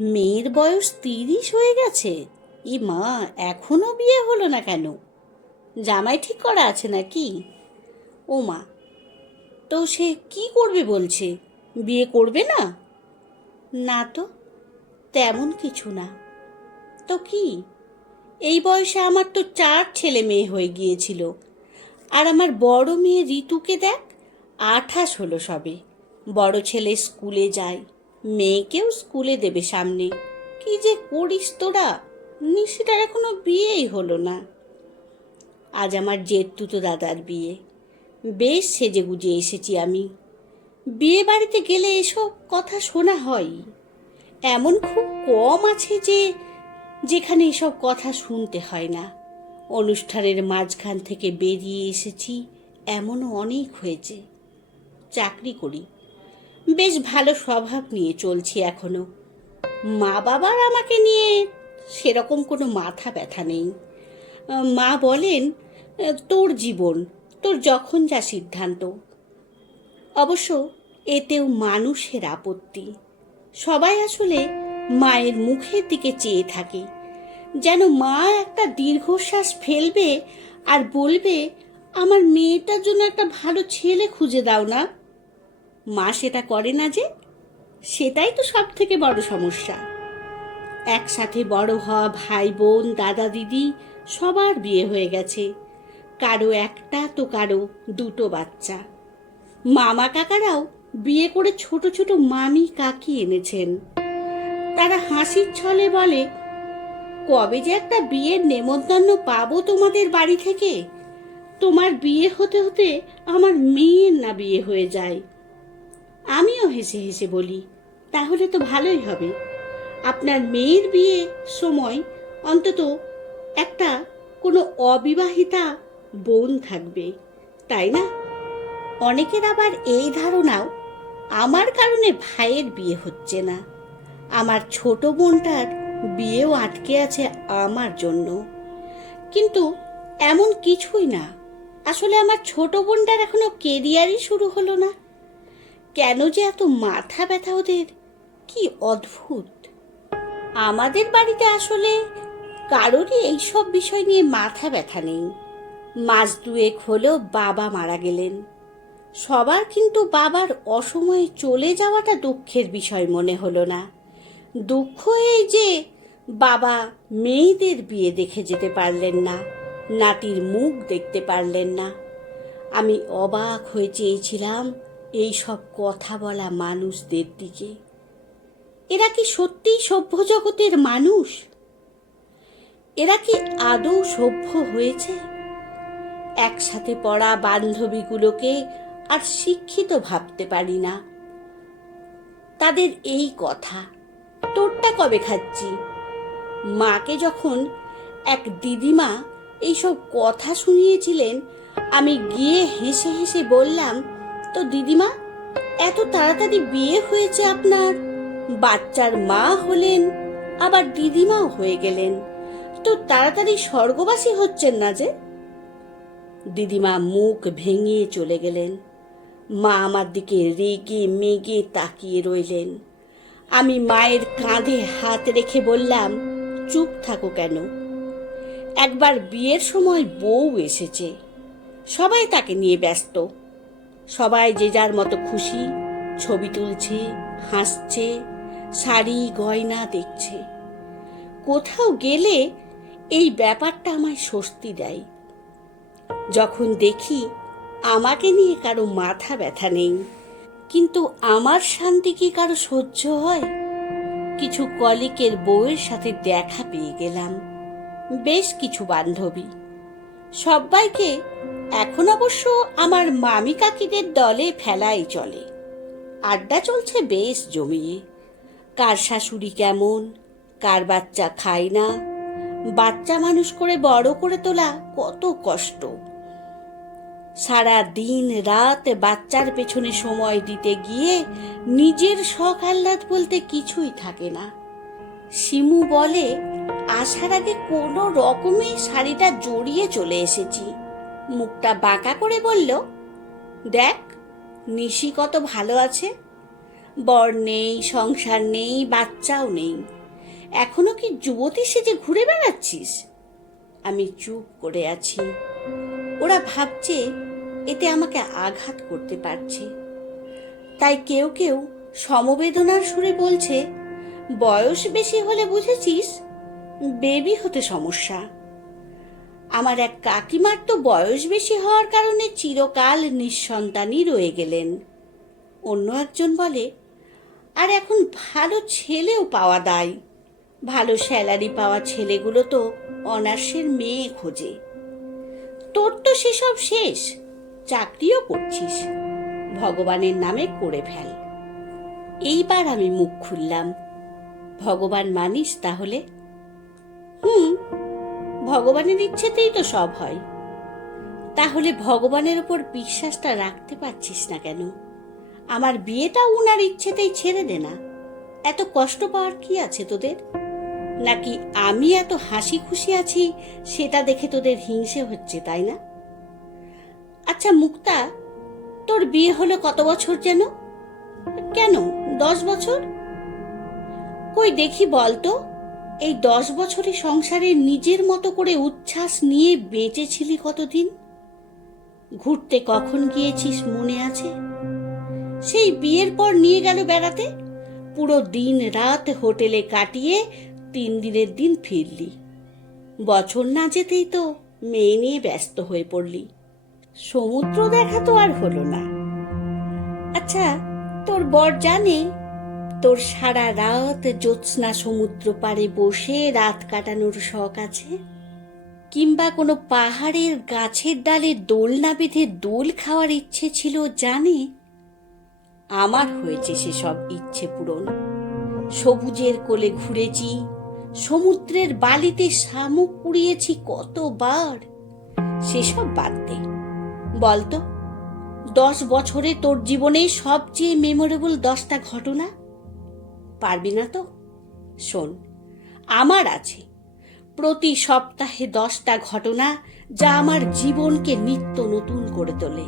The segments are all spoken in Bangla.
মেয়ের বয়স তিরিশ হয়ে গেছে। ই মা, এখনও বিয়ে হলো না কেন? জামাই ঠিক করা আছে নাকি? ও মা, তো সে কি করবে বলছে? বিয়ে করবে না? না তো, তেমন কিছু না। তো কি? এই বয়সে আমার তো চার ছেলে মেয়ে হয়ে গিয়েছিল। আর আমার বড় মেয়ে ঋতুকে দেখ, আঠাশ হলো সবে। বড় ছেলে স্কুলে যায়। মেয়েকেও স্কুলে দেবে সামনে। কি যে করিস তোরা? নিশিটার এখনও বিয়েই হলো না। আজ আমার জেঠতুতো দাদার বিয়ে। বেশ সেজে গুজে এসেছি আমি। বিয়ে বাড়িতে গেলে এসব কথা শোনা হয়। এমন খুব কম আছে যে, যেখানে এসব কথা শুনতে হয় না। অনুষ্ঠানের মাঝখান থেকে বেরিয়ে এসেছি, এমনও অনেক হয়েছে। চাকরি করি। বেশ ভালো স্বভাব নিয়ে চলছি এখনও। মা বাবার আমাকে নিয়ে সেরকম কোনো মাথা ব্যথা নেই। মা বলেন, তোর জীবন, তোর যখন যা সিদ্ধান্ত। অবশ্য এতেও মানুষের আপত্তি। সবাই আসলে মায়ের মুখের দিকে চেয়ে থাকে। যেন মা একটা দীর্ঘশ্বাস ফেলবে আর বলবে, আমার মেয়েটার জন্য একটা ভালো ছেলে খুঁজে দাও না। মা সেটা করে না যে, সেটাই তো সব থেকে বড় সমস্যা। একসাথে বড় হওয়া ভাই, বোন, দাদা, দিদি, সবার বিয়ে হয়ে গেছে। কারও একটা তো কারও দুটো বাচ্চা। মামা কাকারাও বিয়ে করে ছোট ছোট মামি, কাকি এনেছেন। তারা হাসির ছলে বলে, কবে যে একটা বিয়ের নেমন্তন্ন পাবো তোমাদের বাড়ি থেকে? তোমার বিয়ে হতে হতে আমার মেয়ের না বিয়ে হয়ে যায়। আমিও হেসে হেসে বলি, তাহলে তো ভালোই হবে। আপনার মেয়ের বিয়ে সময় অন্তত একটা কোনো অবিবাহিতা বোন থাকবে, তাই না? অনেকের আবার এই ধারণাও, আমার কারণে ভাইয়ের বিয়ে হচ্ছে না। আমার ছোট বোনটার বিয়েও আটকে আছে আমার জন্য। কিন্তু এমন কিছুই না। আসলে আমার ছোট বোনটার এখনও কেরিয়ারই শুরু হলো না। কেন যে এত মাথা ব্যথা ওদের? কি অদ্ভুত। আমাদের বাড়িতে আসলে কারোরই এইসব বিষয় নিয়ে মাথা ব্যথা নেই। মাস দুয়েক হলেও বাবা মারা গেলেন। সবার কিন্তু বাবার অসময়ে চলে যাওয়াটা দুঃখের বিষয় মনে হলো না। দুঃখ এই যে বাবা মেয়েদের বিয়ে দেখে যেতে পারলেন না, নাতির মুখ দেখতে পারলেন না। আমি অবাক হয়ে চেয়েছিলাম এই সব কথা বলা মানুষদের দিকে। এরা কি সত্যিই সভ্য জগতের মানুষ? এরা কি আদৌ সভ্য হয়েছে? একসাথে পড়া বান্ধবীগুলোকে আর শিক্ষিত ভাবতে পারি না। তাদের এই কথা তোরটা কবে খাচ্ছি? মাকে যখন এক দিদিমা এইসব কথা শুনিয়েছিলেন, আমি গিয়ে হেসে হেসে বললাম তো দিদিমা? এত তাড়াতাড়ি বিয়ে হয়েছে আপনার? বাচ্চার মা হলেন, আবার দিদিমাও হয়ে গেলেন। তো তাড়াতাড়ি স্বর্গবাসী হচ্ছেন না যে? দিদিমা মুখ ভেঙে চলে গেলেন। মা আমার দিকে রেগে মেগে তাকিয়ে রইলেন। আমি মায়ের কাঁধে হাত রেখে বললাম, চুপ থাকো কেন? একবার বিয়ের সময় বউ এসেছে। সবাই তাকে নিয়ে ব্যস্ত। সবাই যে যার মতো খুশি, ছবি তুলছে, হাসছে, শাড়ি, গয়না দেখছে। কোথাও গেলে এই ব্যাপারটা আমায় স্বস্তি দেয়। যখন দেখি আমাকে নিয়ে কারও মাথা ব্যথা নেই, কিন্তু আমার শান্তি কি কারও সহ্য হয়? কিছু কলিকের বউয়ের সাথে দেখা পেয়ে গেলাম। বেশ কিছু বান্ধবী। সবাইকে এখন অবশ্য আমার মামি কাকিদের দলে ফেলাই চলে। আড্ডা চলছে বেশ জমিয়ে। কার শাশুড়ি কেমন, কার বাচ্চা খায় না, বাচ্চা মানুষ করে বড় করে তোলা কত কষ্ট। সারা দিন রাত বাচ্চার পেছনে সময় দিতে গিয়ে নিজের শখ আহ্লাদ বলতে কিছুই থাকে না। শিমু বলে আসার আগে কোনো রকমে শাড়িটা জড়িয়ে চলে এসেছি। মুখটা বাঁকা করে বলল, দেখ, নিশি কত ভালো আছে। বর নেই, সংসার নেই, বাচ্চাও নেই। এখনও কি যুবতী সেজে ঘুরে বেড়াচ্ছিস? আমি চুপ করে আছি। ওরা ভাবছে এতে আমাকে আঘাত করতে পারছে। তাই কেউ কেউ সমবেদনার সুরে বলছে, বয়স বেশি হলে বুঝেছিস বেবি হতে সমস্যা। আমার এক কাকিমার তো বয়স বেশি হওয়ার কারণে চিরকাল নিঃসন্তানই রয়ে গেলেন। অন্য একজন বলে, আর এখন ভালো ছেলেও পাওয়া দায়। ভালো স্যালারি পাওয়া ছেলেগুলো তো অনার্সের মেয়ে খোঁজে। তোর তো সেসব শেষ, চাকরিও করছিস। ভগবানের নামে করে ফেল। এইবার আমি মুখ খুললাম। ভগবান মানিস তাহলে? হুম, ভগবানের ইচ্ছেতেই তো সব হয়। তাহলে ভগবানের ওপর বিশ্বাসটা রাখতে পারছিস না কেন? আমার বিয়েটা উনার ইচ্ছেতেই ছেড়ে দে না। এত কষ্ট পাওয়ার কি আছে তোদের? নাকি আমি এত হাসি খুশি আছি সেটা দেখে তোদের হিংসে হচ্ছে, তাই না? আচ্ছা মুক্তা, তোর বিয়ে হলো কত বছর যেন? কেন, দশ বছর? কই দেখি বলতো এই দশ বছরে সংসারে নিজের মতো করে উচ্ছ্বাস নিয়ে বেঁচেছিলি কতদিন? ঘুরতে কখন গিয়েছিস মনে আছে? সেই বিয়ের পর নিয়ে গেল বেড়াতে, পুরো দিন রাত হোটেলে কাটিয়ে তিন দিনের দিন ফিরলি। বছর না যেতেই তো মেয়ে নিয়ে ব্যস্ত হয়ে পড়লি। সমুদ্র দেখা তো আর হলো না। আচ্ছা তোর বর জানে তোর সারা রাত জ্যোৎস্না সমুদ্র পাড়ে বসে রাত কাটানোর শখ আছে? কিংবা কোনো পাহাড়ের গাছের ডালে দোল না বেঁধে দোল খাওয়ার ইচ্ছে ছিল জানে? আমার হয়েছে সেসব ইচ্ছে পূরণ। সবুজের কোলে ঘুরেছি, সমুদ্রের বালিতে শামুক পুড়িয়েছি কতবার? সেসব বাদ দে। বলতো, দশ বছরে তোর জীবনে সবচেয়ে মেমোরেবল দশটা ঘটনা? পারবি না তো? শোন, আমার আছে। প্রতি সপ্তাহে দশটা ঘটনা যা আমার জীবনকে নিত্য নতুন করে তোলে।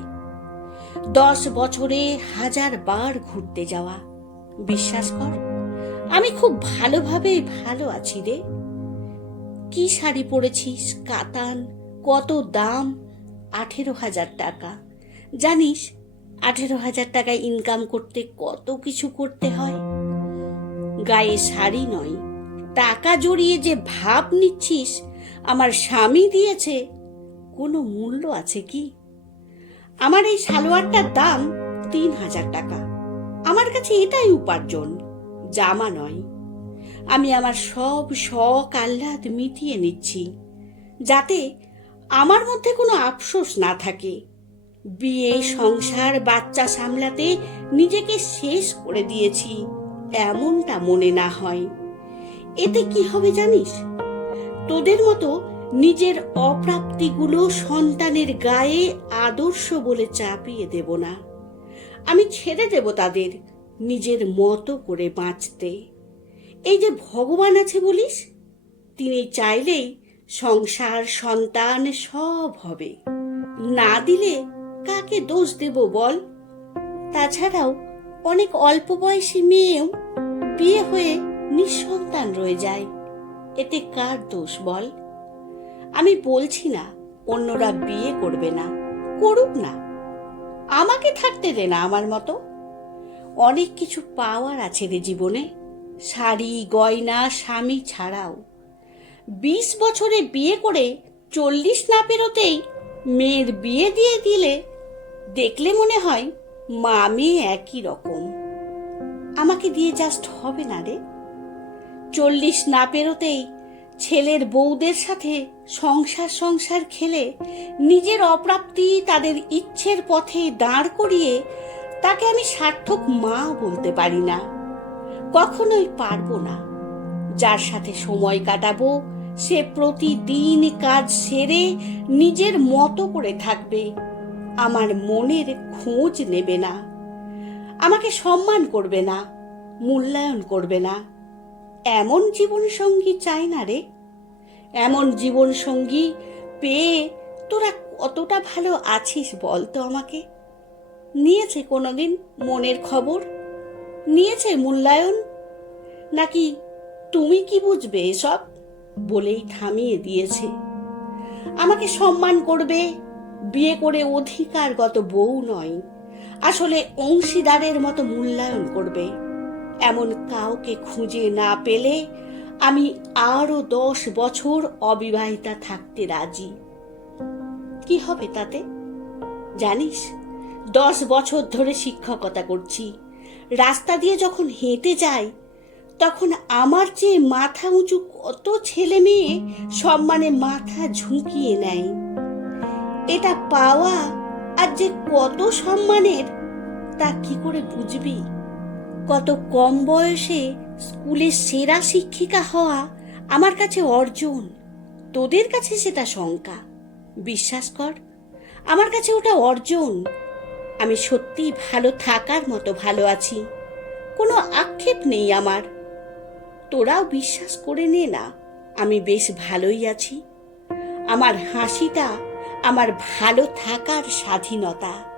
দশ বছরে হাজার বার ঘুরতে যাওয়া। বিশ্বাস কর, আমি খুব ভালোভাবে ভালো আছি রে। কি শাড়ি পরেছিস? কাতান কত দাম? আঠেরো হাজার টাকা। জানিস, আঠেরো হাজার টাকা ইনকাম করতে কত কিছু করতে হয়। গায়ে শাড়ি নয়। টাকা জড়িয়ে যে ভাব নিচ্ছিস, আমার স্বামী দিয়েছে, কোনো মূল্য আছে কি? আমার এই সালোয়ারটার দাম তিন হাজার টাকা। আমার কাছে এটাই উপার্জন, জামা নয়। আমি আমার সব শখ আহ্লাদ মিটিয়ে নিচ্ছি, যাতে আমার মধ্যে কোনো আফসোস না থাকে। বিয়ে, সংসার, বাচ্চা সামলাতে নিজেকে শেষ করে দিয়েছি। এমনটা মনে না হয়। এতে কি হবে জানিস? তোদের মতো নিজের অপ্রাপ্তিগুলো সন্তানের গায়ে আদর্শ বলে চাপিয়ে দেব না। আমি ছেড়ে দেব তাদের নিজের মতো করে বাঁচতে। এই যে ভগবান আছে বলিস, তিনি চাইলেই সংসার, সন্তান সব হবে। না দিলে কাকে দোষ দেব বল? তাছাড়াও অনেক অল্প বয়সী মেয়েও বিয়ে হয়ে নিঃসন্তান রয়ে যায়। এতে কার দোষ বল? আমি বলছি না, অন্যরা বিয়ে করবে না, করুক না। আমাকে থাকতে দে না আমার মতো। অনেক কিছু পাওয়ার আছে রে জীবনে, শাড়ি, গয়না, স্বামী ছাড়াও। বিশ বছরে বিয়ে করে চল্লিশ না পেরোতেই মেয়ের বিয়ে দিয়ে দিলে দেখলে মনে হয় মা মেয়ে একই রকম। আমাকে দিয়ে জাস্ট হবে না রে। চল্লিশ না পেরোতেই ছেলের বউদের সাথে সংসার সংসার খেলে নিজের অপ্রাপ্তি তাদের ইচ্ছের পথে দাঁড় করিয়ে তাকে আমি সার্থক মা বলতে পারি না। কখনোই পারব না। যার সাথে সময় কাটাবো, সে প্রতিদিন কাজ সেরে নিজের মতো করে থাকবে। আমার মনের খোঁজ নেবে না। আমাকে সম্মান করবে না, মূল্যায়ন করবে না। এমন জীবন সঙ্গী চাই না রে। এমন জীবন সঙ্গী পেয়ে তোরা কতটা ভালো আছিস বল তো আমাকে। নিয়েছে কোনোদিন মনের খবর? নিয়েছে মূল্যায়ন? নাকি তুমি কি বুঝবে এসব? বলেই থামিয়ে দিয়েছে। আমাকে সম্মান করবে বিয়ে করে অধিকারগত বউ নয়, আসলে অংশীদারের মতো মূল্যায়ন করবে। এমন কাউকে খুঁজে না পেলে আমি আরও দশ বছর অবিবাহিতা থাকতে রাজি। কি হবে তাতে? জানিস, দশ বছর ধরে শিক্ষকতা করছি। রাস্তা দিয়ে যখন হেঁটে যাই, তখন আমার চেয়ে মাথা উঁচু কত ছেলে মেয়ে সম্মানে মাথা ঝুঁকিয়ে নেয়। এটা পাওয়া আর যে কত সম্মানের, তা কি করে বুঝবি? কত কম বয়সে স্কুলের সেরা শিক্ষিকা হওয়া আমার কাছে অর্জন। তোদের কাছে সেটা শঙ্কা। বিশ্বাস কর, আমার কাছে ওটা অর্জন। আমি সত্যি ভালো থাকার মতো ভালো আছি। কোনো আক্ষেপ নেই আমার। তোরাও বিশ্বাস করে নে না, আমি বেশ ভালোই আছি। আমার হাসিটা আমার ভালো থাকার স্বাধীনতা।